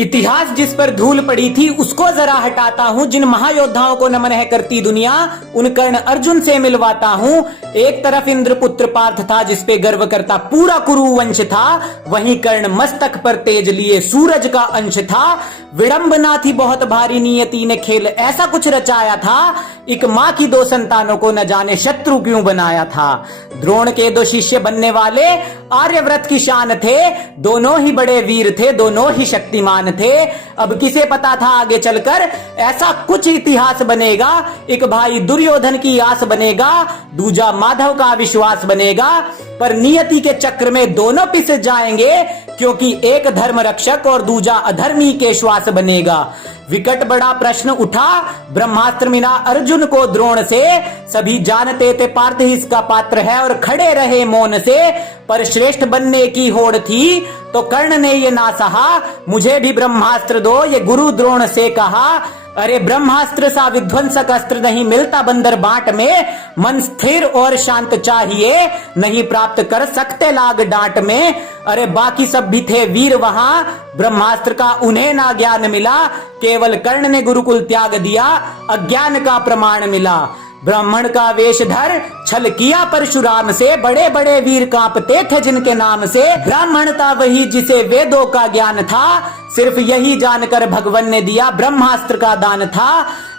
इतिहास जिस पर धूल पड़ी थी उसको जरा हटाता हूँ। जिन महायोद्धाओं को नमन है करती दुनिया, उन कर्ण अर्जुन से मिलवाता हूँ। एक तरफ इंद्रपुत्र पार्थ था जिसपे गर्व करता पूरा कुरु वंश था, वहीं कर्ण मस्तक पर तेज लिए सूरज का अंश था। विडंबना थी बहुत भारी, नियति ने खेल ऐसा कुछ रचाया था। एक माँ की दो संतानों को न जाने शत्रु क्यों बनाया था। द्रोण के दो शिष्य बनने वाले आर्यव्रत की शान थे, दोनों ही बड़े वीर थे, दोनों ही शक्तिमान थे। अब किसे पता था आगे चलकर ऐसा कुछ इतिहास बनेगा। एक भाई दुर्योधन की आस बनेगा, दूजा माधव का विश्वास बनेगा। पर नियति के चक्र में दोनों पिस जाएंगे, क्योंकि एक धर्म रक्षक और दूजा अधर्मी के श्वास बनेगा। विकट बड़ा प्रश्न उठा ब्रह्मास्त्र मिला अर्जुन को द्रोण से। सभी जानते थे पार्थ ही इसका पात्र है और खड़े रहे मौन से। पर श्रेष्ठ बनने की होड़ थी तो कर्ण ने ये ना सहा, मुझे भी ब्रह्मास्त्र दो ये गुरु द्रोण से कहा। अरे ब्रह्मास्त्र सा विध्वंसक अस्त्र नहीं मिलता बंदर बाट में। मन स्थिर और शांत चाहिए, नहीं प्राप्त कर सकते लाग डांट में। अरे बाकी सब भी थे वीर वहां, ब्रह्मास्त्र का उन्हें ना ज्ञान मिला। केवल कर्ण ने गुरुकुल त्याग दिया, अज्ञान का प्रमाण मिला। ब्राह्मण का वेश धर छल किया परशुराम से, बड़े बड़े वीर कांपते थे जिनके नाम से। ब्राह्मण था वही जिसे वेदों का ज्ञान था, सिर्फ यही जानकर भगवान ने दिया ब्रह्मास्त्र का दान था।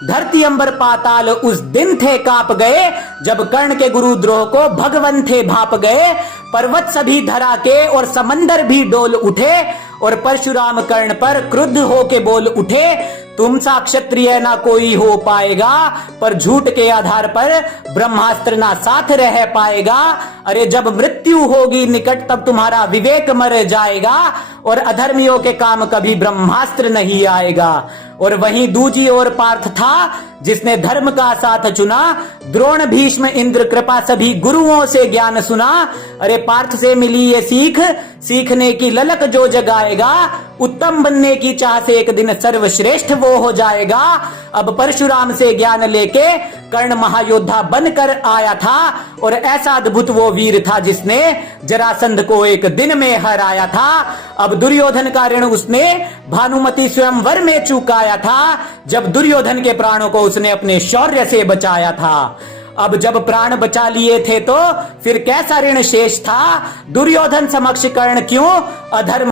धरती अंबर पाताल उस दिन थे कांप गए, जब कर्ण के गुरुद्रोह को भगवान थे भाप गए। पर्वत सभी धरा के और समंदर भी डोल उठे, और परशुराम कर्ण पर क्रुद्ध होके बोल उठे। तुम सा क्षत्रिय ना कोई हो पाएगा, पर झूठ के आधार पर ब्रह्मास्त्र ना साथ रह पाएगा। अरे जब मृत्यु होगी निकट तब तुम्हारा विवेक मर जाएगा, और अधर्मियों के काम कभी ब्रह्मास्त्र नहीं आएगा। और वहीं दूजी ओर पार्थ था जिसने धर्म का साथ चुना। द्रोण भीष्म इंद्र कृपा सभी गुरुओं से ज्ञान सुना। अरे पार्थ से मिली ये सीख, सीखने की ललक जो जगाएगा। उत्तम बनने की चाह से एक दिन सर्वश्रेष्ठ वो हो जाएगा। अब परशुराम से ज्ञान लेके कर्ण महायोद्धा बनकर आया था, और ऐसा अद्भुत वो वीर था जिसने जरासंध को एक दिन में हराया था। अब दुर्योधन का ऋण उसने भानुमति स्वयंवर में चुकाया था, जब दुर्योधन के प्राणों को उसने अपने शौर्य से बचाया था। अब जब प्राण बचा लिए थे तो फिर कैसा ऋण शेष था। दुर्योधन समक्ष कर्ण क्यों अधर्म